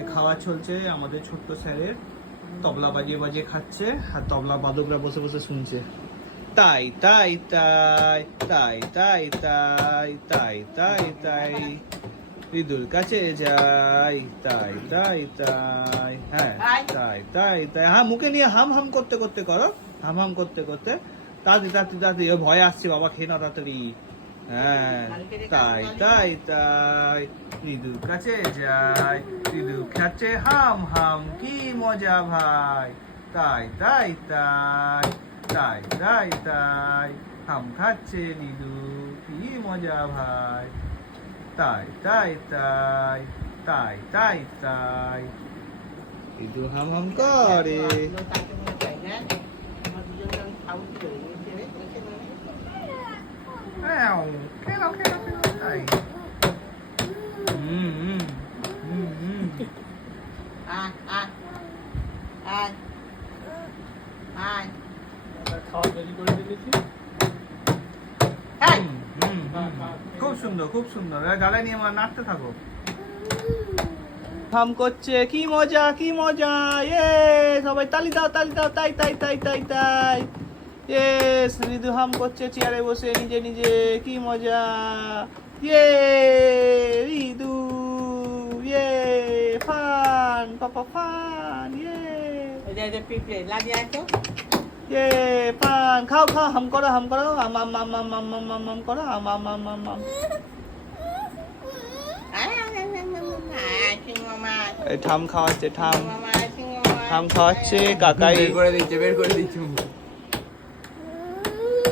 এখানে খাওয়া চলছে আমাদের ছোট্ট স্যারের, তবলা বাজিয়ে বাজিয়ে খাচ্ছে আর তবলা বাদকরা বসে বসে শুনছে। তাই তাই তাই তাই তাই তাই তাই তাই তাই ঋদুর কাছে যাই, তাই তাই তাই, হ্যাঁ তাই তাই তাই, হ্যাঁ মুখে নিয়ে হাম হাম করতে করতে করো, হাম হাম করতে করতে, তাড়াতাড়ি তাড়াতাড়ি তাড়াতাড়ি, ও ভয় আসছে বাবা, খেয়ে নাও তাড়াতাড়ি। হ্যাঁ তাই তাই তাই ঋদুর কাছে যাই, ঋদু খাচ্ছে হাম হাম, কি মজা ভাই, তাই তাই তাই তাই তাই তাই, হাম খাচ্ছে ঋদু, কি মজা ভাই, তাই তাই তাই তাই তাই তাই, ঋদু হাম হাম করে। খেলো খেলো খেলো, তাই হুম হুম হুম হুম। খুব সুন্দর খুব সুন্দর, গালায় নিয়ে আমার নাচতে থাকো। হাম করছে, কি মজা কি মজা, এ সবাই তালি দাও তালি দাও, তাই তাই তাই তাই তাই, এ ঋদু হাম করছে চেয়ারে বসে নিজে নিজে, কি মজা, ইয়ে ঋদু, ইয়ে ফান পাপা ফান, ইয়ে ইয়ে ফান, খাও খাও, হাম করো হাম করো, আম আম আম আম আম আম আম আম করো, আম আম আম আম আম। ঠাম খাওয়াচ্ছে, ঠাম ঠাম খাওয়াচ্ছে কাকাই, বের করে দিচ্ছে